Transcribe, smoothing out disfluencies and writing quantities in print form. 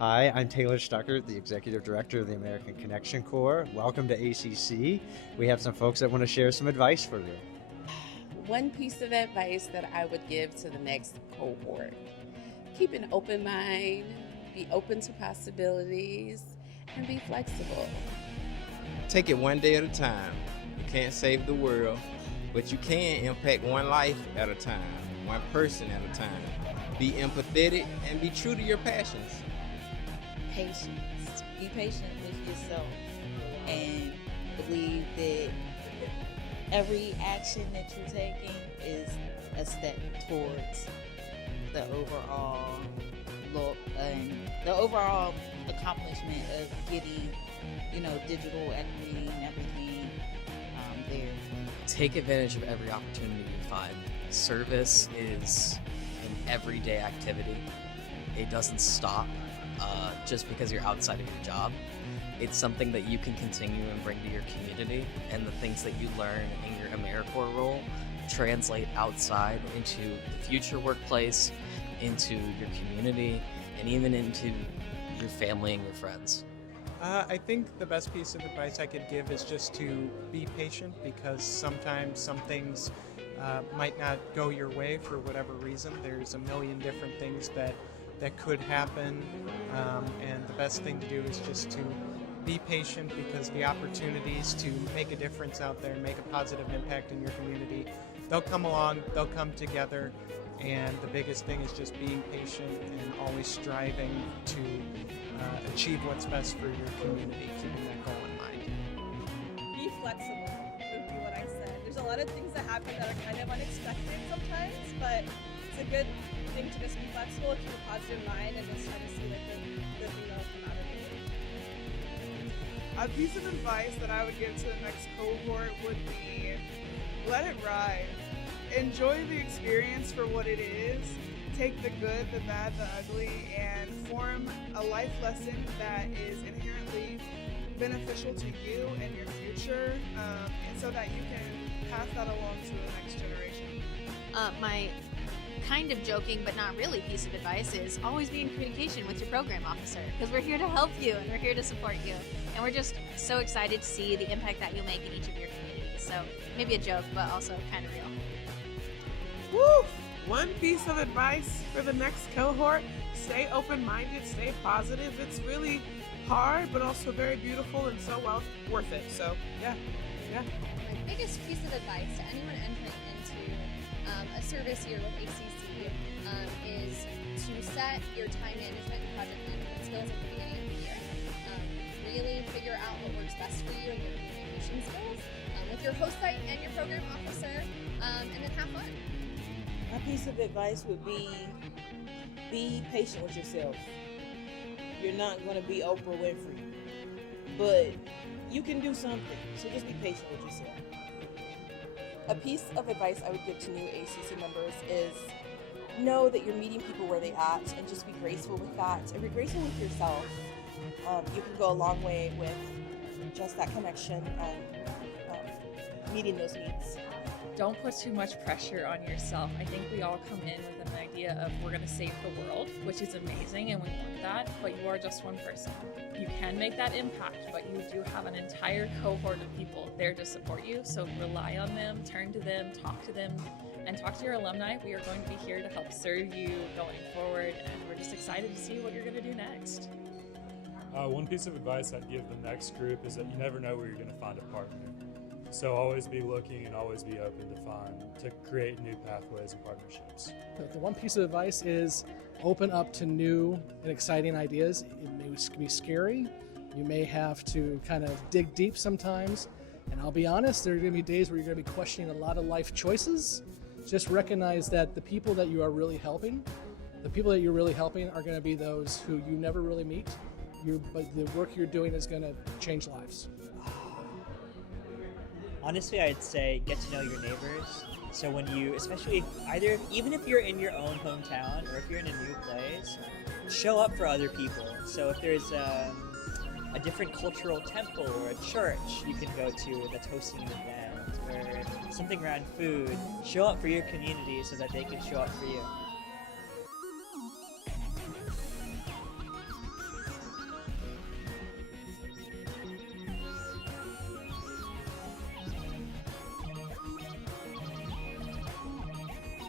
Hi, I'm Taylor Stuckert, the Executive Director of the American Connection Corps. Welcome to ACC. We have some folks that want to share some advice for you. One piece of advice that I would give to the next cohort: keep an open mind, be open to possibilities, and be flexible. Take it one day at a time. You can't save the world, but you can impact one life at a time, one person at a time. Be empathetic and be true to your passions. Patience. Be patient with yourself and believe that every action that you're taking is a step towards the overall look and the overall accomplishment of getting, digital equity and everything there. Take advantage of every opportunity you find. Service is an everyday activity. It doesn't stop just because you're outside of your job. It's something that you can continue and bring to your community, and the things that you learn in your AmeriCorps role translate outside into the future workplace, into your community, and even into your family and your friends. I think the best piece of advice I could give is just to be patient, because sometimes some things might not go your way for whatever reason. There's a million different things that could happen, and the best thing to do is just to be patient, because the opportunities to make a difference out there and make a positive impact in your community, they'll come along, they'll come together, and the biggest thing is just being patient and always striving to achieve what's best for your community, keeping that goal in mind. Be flexible would be what I said. There's a lot of things that happen that are kind of unexpected sometimes, but it's a good thing to just be flexible, keep a positive mind, and just try to see the good thing that will come out of it. A piece of advice that I would give to the next cohort would be, let it ride. Enjoy the experience for what it is. Take the good, the bad, the ugly, and form a life lesson that is inherently beneficial to you and your future, and so that you can pass that along to the next generation. My kind of joking but not really piece of advice is always be in communication with your program officer, because we're here to help you and we're here to support you, and we're just so excited to see the impact that you'll make in each of your communities. So maybe a joke, but also kind of real. Woo! One piece of advice for the next cohort: stay open-minded, stay positive. It's really hard, but also very beautiful and so well worth it. So, yeah. My biggest piece of advice to anyone entering into a service year with ACC is to set your time management and project management skills at the beginning of the year. Really figure out what works best for you and your communication skills with your host site and your program officer, and then have fun. My piece of advice would be patient with yourself. You're not going to be Oprah Winfrey, but you can do something. So just be patient with yourself. A piece of advice I would give to new ACC members is know that you're meeting people where they at, and just be graceful with that. If you're graceful with yourself, you can go a long way with just that connection and meeting those needs. Don't put too much pressure on yourself. I think we all come in with an idea of we're going to save the world, which is amazing and we want that, but you are just one person. You can make that impact, but you do have an entire cohort of people there to support you, so rely on them, turn to them, and talk to your alumni. We are going to be here to help serve you going forward, and we're just excited to see what you're going to do next. One piece of advice I'd give the next group is that you never know where you're going to find a partner. So always be looking and always be open to create new pathways and partnerships. The one piece of advice is open up to new and exciting ideas. It may be scary. You may have to kind of dig deep sometimes. And I'll be honest, there are going to be days where you're going to be questioning a lot of life choices. Just recognize that the people that you are really helping, are going to be those who you never really meet. But the work you're doing is going to change lives. Honestly, I'd say get to know your neighbors. So when you, even if you're in your own hometown or if you're in a new place, show up for other people. So if there's a different cultural temple or a church you can go to that's hosting an event, or something around food, show up for your community so that they can show up for you.